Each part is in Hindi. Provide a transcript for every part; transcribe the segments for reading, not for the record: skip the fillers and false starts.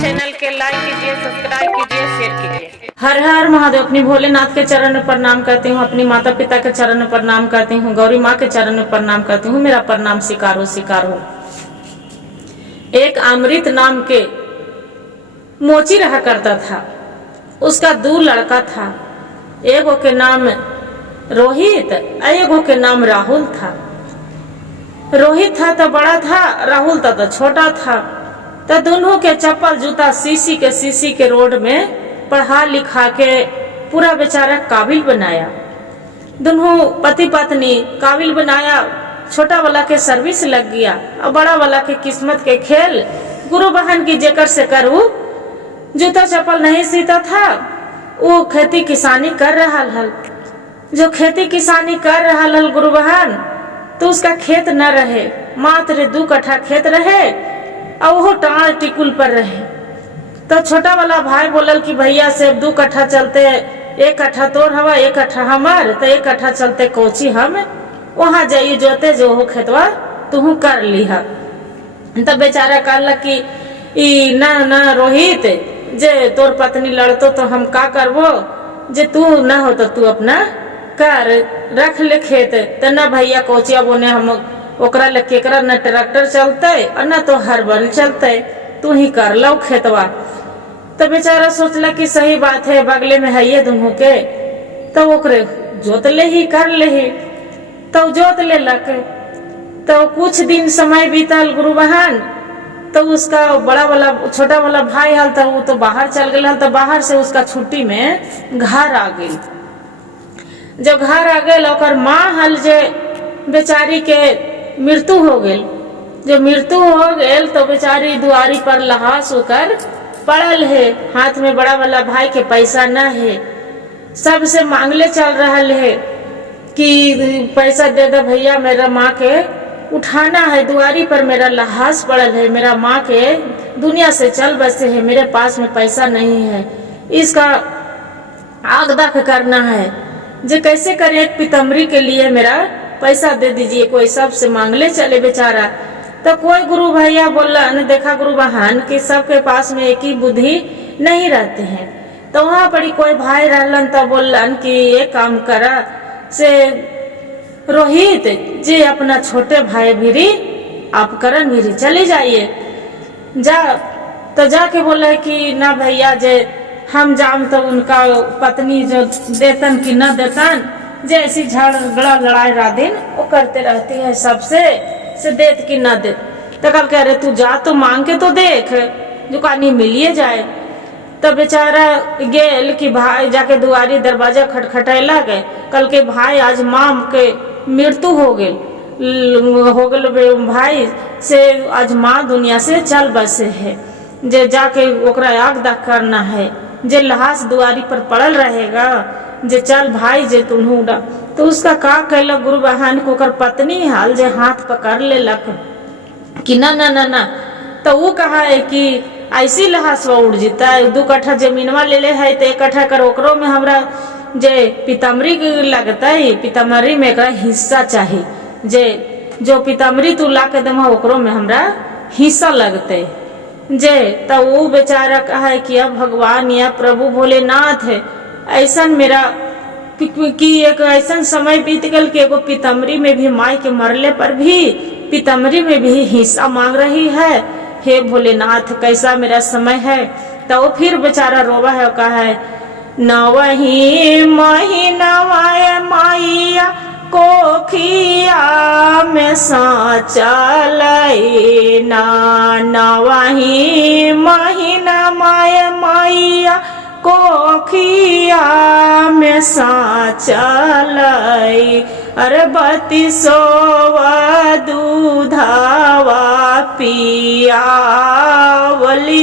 चैनल के लाइक कीजिए, सब्सक्राइब कीजिए, शेयर कीजिए। हर हर महादेव। अपनी भोलेनाथ के चरण में प्रणाम करती हूँ, अपनी माता पिता के चरण में प्रणाम करती हूँ, गौरी माँ के चरण में प्रणाम करती हूँ। मेरा प्रणाम स्वीकार हो। एक अमृत नाम के मोची रहा करता था। उसका 2 लड़का था। एगो के नाम रोहित, एगो के नाम राहुल था। रोहित था तो बड़ा था, राहुल था तो छोटा था। तो दोनों के चप्पल जूता सीसी के रोड में पढ़ा लिखा के पूरा बेचारा काबिल बनाया। दोनों पति पत्नी काबिल बनाया। छोटा वाला के सर्विस लग गया और बड़ा वाला के किस्मत के खेल गुरु बहन की जेकर से करू जूता चप्पल नहीं सीता था। वो खेती किसानी कर रहा हल। जो खेती किसानी कर रहा हल गुरु बहन, तो उसका खेत न रहे, मात्र 2 कट्ठा खेत रहे और वो टाण टिकुल पर रहे। तो छोटा वाला भाई बोलल कि भैया से 2 कट्ठा चलते, 1 कट्ठा तोड़ हवा 1 कट्ठा हमार, तो 1 कट्ठा चलते कोची हम वहां जाइए जोते जो हो खेतवा तू कर लीहा। तो बेचारा कहला कि ई ना रोहित, जे तोर पत्नी लड़तो तो हम का करबो, जे तू न हो तो तू अपना कर रख ले खेत। तो न भैया कोचिया बोने हम ओकरा ले केकरा न ट्रैक्टर चलते और न तो हरबल चलते, तू ही कर लो खेतवा। तो बेचारा सोचला कि सही बात है, बगले में है ये दोनों के, तो ओकरे जोत ले ही कर ले ही। तो जोत ले लग। तो कुछ दिन समय बीतल गुरु बहन, तो उसका बड़ा वाला छोटा वाला भाई हल तो वो तो बाहर चल गया। तो बाहर से उसका छुट्टी में घर आ गई। जब घर आ गए और माँ हल जे बेचारी के मृत्यु हो गई। जब मृत्यु हो गई तो बेचारी दुआरी पर लहास होकर पड़ल है। हाथ में बड़ा वाला भाई के पैसा न है, सबसे मांगले चल रहा है कि पैसा दे दो भैया, मेरा माँ के उठाना है, दुआरी पर मेरा लहास पड़ल है, मेरा माँ के दुनिया से चल बसे है, मेरे पास में पैसा नहीं है, इसका आगदाख करना है। जो कैसे करे, एक पितमरी के लिए मेरा पैसा दे दीजिए। कोई सबसे मांगले चले बेचारा। तो कोई गुरु भैया बोलन, देखा गुरु बहन कि सबके पास में एक ही बुद्धि नहीं रहते हैं। तो वहां पर कोई भाई रहलन तो बोलन कि एक काम करा से रोहित जी अपना छोटे भाई भिरी आप करण भिरी चले जाइए जा। तो जाके बोला कि ना भैया जे हम जाम तो उनका पत्नी जो देतन कि न देतन, जैसी झगड़ा लड़ाई रात दिन वो करते रहती है सबसे से देत कि न देत। तो कल कह रहे तू जा तो मांग के तो देख, दुकानी मिलिए जाए। तो बेचारा गेल कि भाई जाके दुआरी दरवाजा खटखटाइला गए। कल के भाई आज माँ के मृत्यु हो गई भाई से, आज माँ दुनिया से चल बसे है। जे जाके ओकरा आगदाख करना है, जे लहास दुआरी पर पड़ल रहेगा, जे चल भाई जे तुन्हू उड़ा। तो उसका का कहलक गुरु बहन को ओकर पत्नी हाल जे हाथ पकड़ ले लक कि ना ना ना ना। तो वो कहा है कि ऐसी लहासवा उड़ जीता है। 2 कट्ठा जमीनवा ले ले है तो 1 कट्ठा कर ओकरो में हमरा जे पितमरी लगता है, पितमरी में एक हिस्सा चाहिए। जे जो पितमरी तू ला के दमा ओकरो में हमरा हिस्सा लगते जे। तो वो बेचारा कहा है कि अब भगवान या प्रभु भोलेनाथ है, ऐसा मेरा कि एक ऐसा समय बीत गल कि एगो पितमरी में भी माई के मरले पर भी पितमरी में भी हिस्सा मांग रही है। हे भोलेनाथ कैसा मेरा समय है। तो वो फिर बेचारा रोवा है, कहा है नवही महीनवा माइया कोखिया में साचल ना, नवही महीना माइया कोखिया में साचल। अरे 32 दूधावा पियावली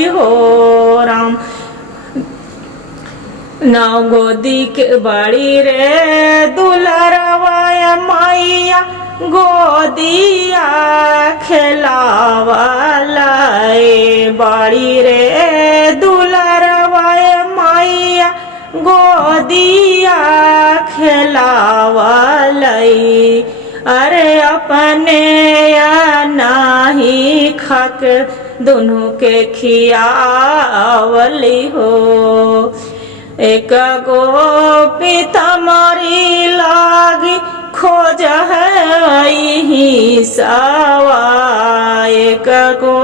हो राम। 9 गोदी के बड़ी रे दुलरवा माइया गोदिया खिलावला। बड़ी रे दुलरवा माइया गोदिया खिलावलई। अरे अपने या नाही खाक दोनों के खियावली हो। एक गो पितमरी लागी खोज है सवा, एक गो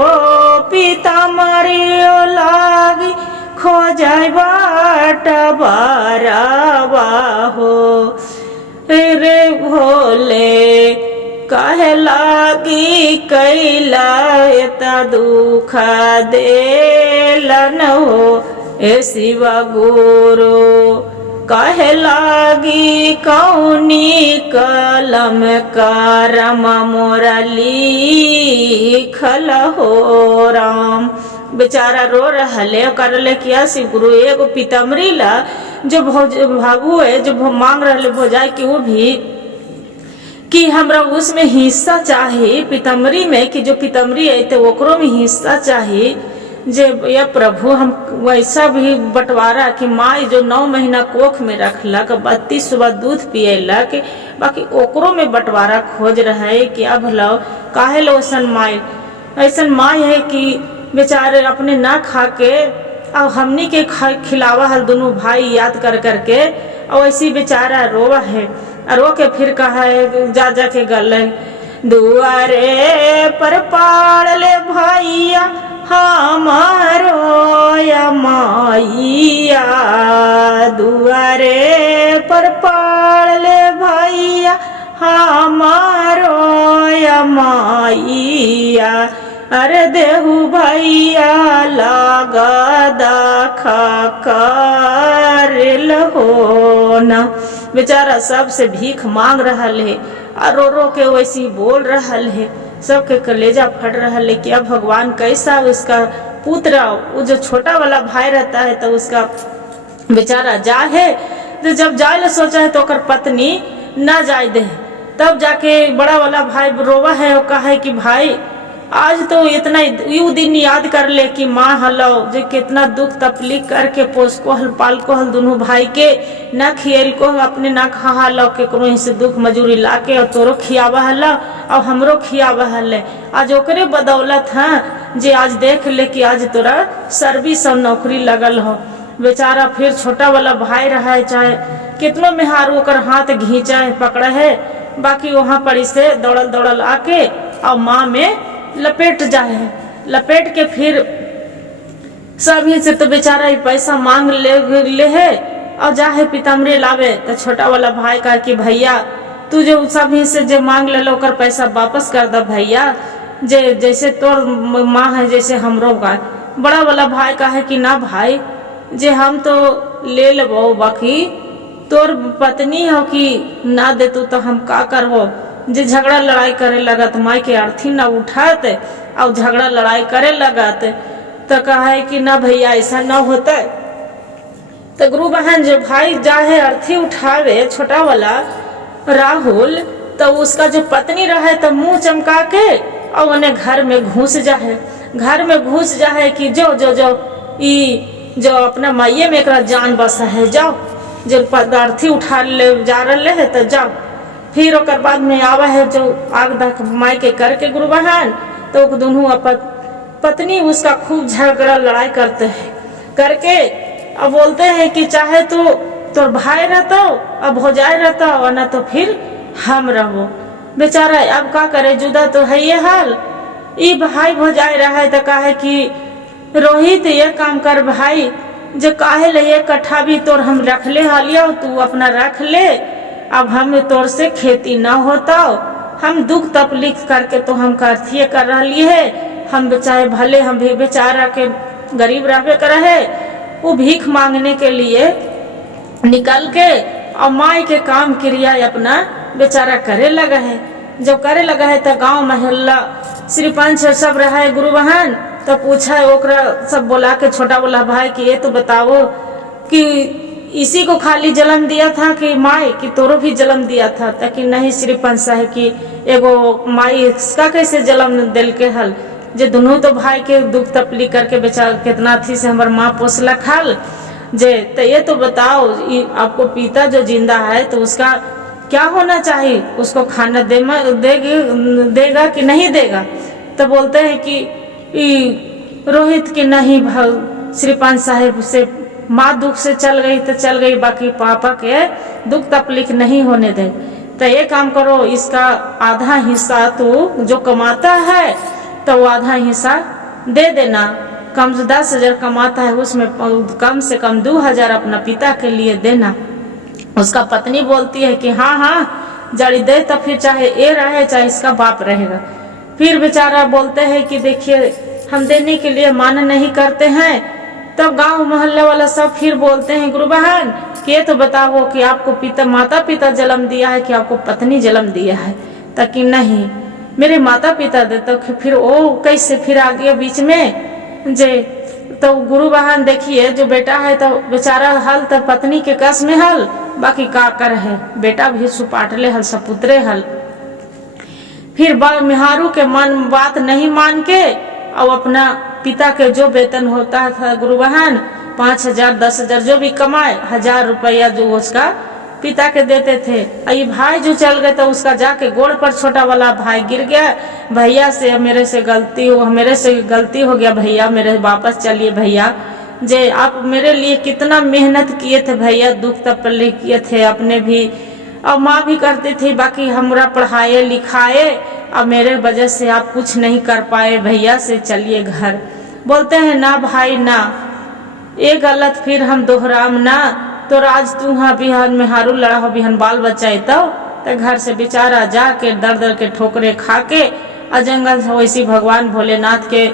पितमरी लागी खोज बाट बारावा हो। रे भोले कहे लागी कैला एता दुख देलन हो। ए शिव गुरु कहे लागी कौनी कलम करम मोरा लिखल हो राम। बेचारा रो रहले करले किया शिव गुरु एगो पितमरी ला जो भागु है जो मांग रहले भोजाई कि वो भी कि हमरा उसमें हिस्सा चाहिए पितमरी में, कि जो पितमरी है तो ओकरो में हिस्सा चाहिए। जे या प्रभु हम वैसा भी बंटवारा कि माई जो 9 महीना कोख में रखलक 32 सुबह दूध पियलक, बाकी ओकरो में बंटवारा खोज रहा है कि अब लो काहे लो ऐसन माई है कि बेचारे अपने ना खा के और हमनी के खिलावा हल दोनों भाई याद कर करके, और ऐसी बेचारा रोवा है। रो के फिर कहा है जा जा के गल दुआरे पर पाड़ ले भैया हमारो या माइया, दुआरे पर पाड़ ले भैया हमारो या माइया। अरे देहु भैया लागा दाखा करल हो ना। बेचारा सबसे भीख मांग रहल है और रो रो के वैसी बोल रहल है, सबके कलेजा फट रहल है कि अब भगवान कैसा उसका पुत्र वो जो छोटा वाला भाई रहता है तो उसका बेचारा जा है, तो जब जाए ला सोचा है तो ओकर पत्नी ना जाए दे, तब जाके बड़ा वाला भाई रोवा है और कहा है कि भाई आज तो इतना यू दिन याद कर ले कि माँ हलो जो कितना दुख तकलीफ करके पोस को हल पाल को हल दोनों भाई के ना खियल को अपने ना खा लो के करो से दुख मजूरी ला के और तोरो खियावा हल और हमरो खियावा हल। आज ओकरे बदौलत है जे आज देख ले कि आज तोरा सर्विस और नौकरी लगल हो। बेचारा फिर छोटा वाला भाई रहा है चाहे कितनो मेहारू ओकर हाथ घींचा है पकड़ा है, बाकी वहाँ पर इसे दौड़ल दौड़ल आके और माँ में लपेट जाए, लपेट के फिर सभी से तो बेचारा ही पैसा मांग ले है और जा है पितमरी लावे। तो छोटा वाला भाई कहा कि भैया तू जो सभी से जो मांग ले लो कर पैसा वापस कर दे भैया, जे जैसे तोर माँ है जैसे हमरो का। बड़ा वाला भाई कहा कि ना भाई जे हम तो ले लेबो, बाकी तोर पत्नी हो कि ना दे तू तो हम का करबो। जे झगड़ा लड़ाई करे लगत माई के अर्थी न उठाते और झगड़ा लड़ाई करे लगत तो कहा है कि ना भैया ऐसा न होता। तो गुरु बहन जो भाई जाहे अर्थी उठावे छोटा वाला राहुल, तो उसका जो पत्नी रहे तो मुंह चमका के और उन्हें घर में घुस जाए, घर में घुस जाए कि जो जो जो ई जो अपना माइये में एक जान बसा है, जाओ जो अर्थी उठा ले जा रहे है तो जाओ। फिर ओकर बाद में आवा है जो आग दक माई के करके गुरु बहन, तो दोनों पत्नी उसका खूब झगड़ा लड़ाई करते हैं करके अब बोलते हैं कि चाहे तो तोर भाई रहता अब हो जाए रहता और ना तो फिर हम रहो। बेचारा अब का करे, जुदा तो है ये हाल। ये भाई हो जाए रहा है तो कहे कि रोहित ये काम कर भाई, जो काहे ले ये कट्ठा भी तोर हम रख ले हालिया, तू अपना रख ले, अब हम तोर से खेती ना होता, हम दुख तकलीफ करके तो हम करथिए कर रही है। हम बेचारे भले हम भी बेचारा के गरीब रहबे कर है, वो भीख मांगने के लिए निकल के और माई के काम क्रिया अपना बेचारा करे लगा है। जब करे लगा है तो गांव मोहल्ला सरपंच सब रहा है गुरु बहन, तो पूछा है ओकरा सब बोला के छोटा बोला भाई कि ये तो बताओ कि इसी को खाली जन्म दिया था कि माई कि तोरो भी जन्म दिया था? ताकि नहीं सरपंच साहब कि एगो माई इसका कैसे जन्म दिल के हल, जे दोनों तो भाई के दुख तकलीफ करके बेचारा कितना थी से हमार माँ पोसला खाल जे। तो ये तो बताओ आपको पिता जो जिंदा है तो उसका क्या होना चाहिए, उसको खाना देगा कि नहीं देगा? तो बोलते हैं कि रोहित की नहीं श्रीपान साहेब से माँ दुख से चल गई तो चल गई, बाकी पापा के दुख तकलीफ नहीं होने दे। तो ये काम करो, इसका आधा हिस्सा तो जो कमाता है तो वो आधा हिस्सा दे देना। कम से 10,000 कमाता है, उसमें कम से कम 2,000 अपना पिता के लिए देना। उसका पत्नी बोलती है कि हाँ हाँ जड़ी दे, तो फिर चाहे ये रहे चाहे इसका बाप रहेगा। फिर बेचारा बोलते हैं कि देखिए हम देने के लिए मान नहीं करते हैं। तब तो गांव मोहल्ले वाला सब फिर बोलते हैं गुरु बहन कि ये तो बताओ कि आपको माता पिता जन्म दिया है कि आपको पत्नी जन्म दिया है। ताकि नहीं मेरे माता पिता दे, तो फिर वो कैसे फिर आ गया बीच में जे। तो गुरु बहन देखिए जो बेटा है तो बेचारा हल तो पत्नी के कस में हल, बाकी का कर है बेटा भी सुपाटले हल सपुत्रे हल। फिर मेहारू के मन बात नहीं मान के और अपना पिता के जो वेतन होता था गुरु बहन 5,000 10,000 जो भी कमाए 1,000 रुपया जो उसका पिता के देते थे। ये भाई जो चल गए तो उसका जाके गोड़ पर छोटा वाला भाई गिर गया, भैया से मेरे से गलती हो गया भैया, मेरे वापस चलिए भैया, जे आप मेरे लिए कितना मेहनत किए थे भैया, दुख तकलीफ किए थे अपने भी और माँ भी करती थी, बाकी हमरा पढ़ाए लिखाए और मेरे वजह से आप कुछ नहीं कर पाए भैया, से चलिए घर। बोलते हैं ना भाई ना, ये गलत फिर हम दोहराम ना, तो राज तू हाँ बिहान में हारू लड़ा हो बिहान बाल बच्चा तो घर से बेचारा जाके दर दर के ठोकरे खा के जंगल से वैसी भगवान भोलेनाथ के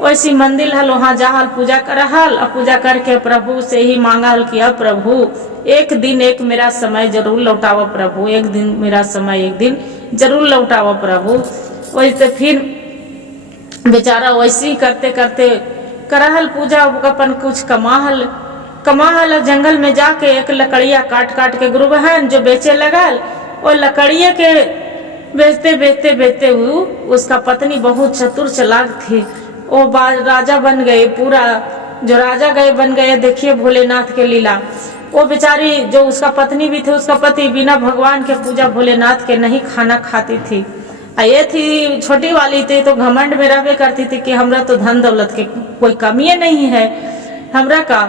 वैसी मंदिर हल वहाँ जाहल पूजा करहल और पूजा करके प्रभु से ही मांगल कि अब प्रभु एक दिन एक मेरा समय जरूर लौटाओ प्रभु, एक दिन मेरा समय एक दिन जरूर लौटाओ प्रभु। वैसे फिर बेचारा वैसे ही करते करते करहल पूजा, अपन कुछ कमाहल जंगल में जाके एक लकड़िया काट काट के गुरु बहन जो बेचे लगल, और लकड़िया के बेचते उसका पत्नी बहुत चतुर चालाक थी, वो राजा बन गए, पूरा जो राजा गए बन गए। देखिए भोलेनाथ के लीला, वो बेचारी जो उसका पत्नी भी थी, उसका पति बिना भगवान के पूजा भोलेनाथ के नहीं खाना खाती थी। ये थी छोटी वाली थी तो घमंड में रहबे करती थी कि हमरा तो धन दौलत के कोई कमी नहीं है हमरा का।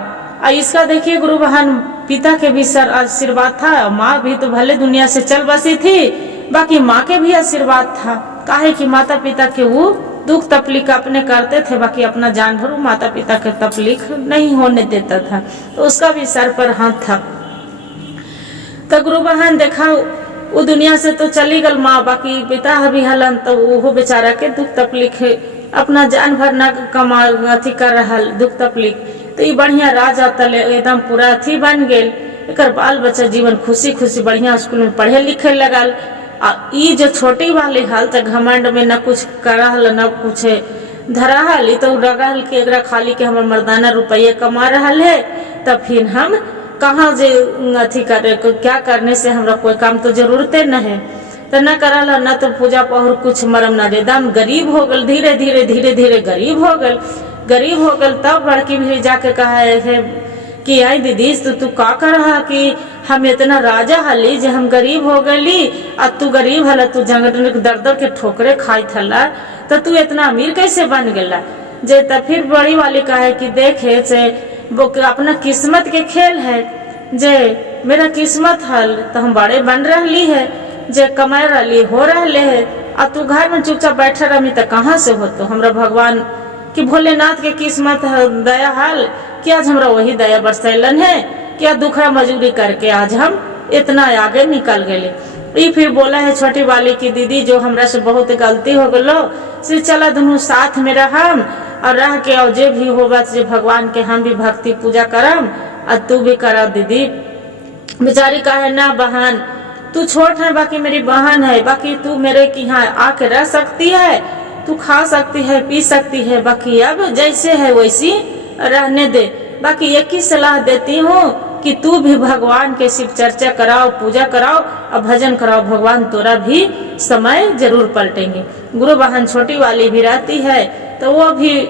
इसका देखिए गुरु बहन पिता के भी सर आशीर्वाद था, माँ भी तो भले दुनिया से चल बसी थी, बाकी माँ के भी आशीर्वाद था, काहे कि माता पिता के वो दुख तकलीफ अपने करते थे, बाकी अपना जान भर माता पिता के तकलीफ नहीं होने देता था, तो उसका भी सर पर हाथ था। तो गुरु बहन देखा वो दुनिया से तो चली गल माँ, बाकी पिता भी हलन तो वो बेचारा के दुख तकलीफ अपना जान भर न कमा अथी कर रहा दुख तकलीफ। तो ये बढ़िया राजा तले एकदम पूरा अथी बन गए, एक बाल बच्चा जीवन खुशी खुशी बढ़िया स्कूल में पढ़े लिखे लगल। ई जो छोटी वाली हाल तो घमंड में न कुछ करहल न कुछ धरहल, तो लगल कि एकरा खाली के हमर मर्दाना रुपये कमा रहा है, तब फिर हम कहाँ जे अथी करे, क्या करने से हमरा कोई काम तो जरूरते न है, तो न करल न तो पूजा पहुर कुछ मरम न एकदम गरीब हो गल, धीरे धीरे गरीब हो गल। तब लड़की भी जाके कहा है कि आई दीदी तो तू का कर रहा कि हम इतना राजा हली जे हम गरीब हो गली, और तू गरीब हल, तू जंगल दर दर के ठोकरे खाई थला, तो तू इतना अमीर कैसे बन गला जे। तब फिर बड़ी वाली कहा कि देखे से वो अपना किस्मत के खेल है, जे मेरा किस्मत हल तो हम बड़े बन रही है, जे कमाए रही हो रहे है, और तू घर में चुपचाप बैठे रही तो कहाँ से हो। तो हमरा भगवान कि भोलेनाथ के किस्मत दया हाल कि आज हमरा वही दया बरसैलन है, क्या दुखड़ा मजूरी करके आज हम इतना आगे निकल गए। ये फिर बोला है छोटी वाली की दीदी जो हमरा से बहुत गलती हो गलो, से चला दोनों साथ में रहम और रह के और जे भी होगा जे भगवान के हम भी भक्ति पूजा करम और तू भी करा दीदी। बेचारी कहे ना बहन तू छोट है, बाकी मेरी बहन है, बाकी तू मेरे की यहाँ आके रह सकती है, तू खा सकती है पी सकती है, बाकी अब जैसे है वैसी रहने दे। बाकी एक ही सलाह देती हूँ कि तू भी भगवान के शिव चर्चा कराओ, पूजा कराओ और भजन कराओ, भगवान तोरा भी समय जरूर पलटेंगे। गुरु बहन छोटी वाली भी रहती है तो वो भी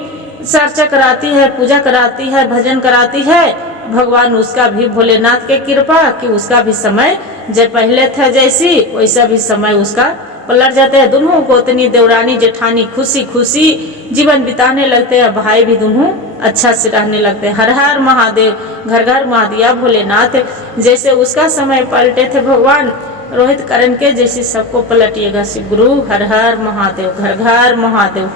चर्चा कराती है, पूजा कराती है, भजन कराती है, भगवान उसका भी भोलेनाथ के कृपा कि उसका भी समय जब पहले था जैसी वैसा भी समय उसका पलट जाते हैं। दोनों गोतनी देवरानी जेठानी खुशी खुशी जीवन बिताने लगते हैं। भाई भी दोनों अच्छा से रहने लगते हैं। हर हर महादेव, घर घर महादिया भोलेनाथ। जैसे उसका समय पलटे थे भगवान रोहित करण के, जैसे सबको पलटिएगा शिव गुरु। हर हर महादेव, घर घर महादेव।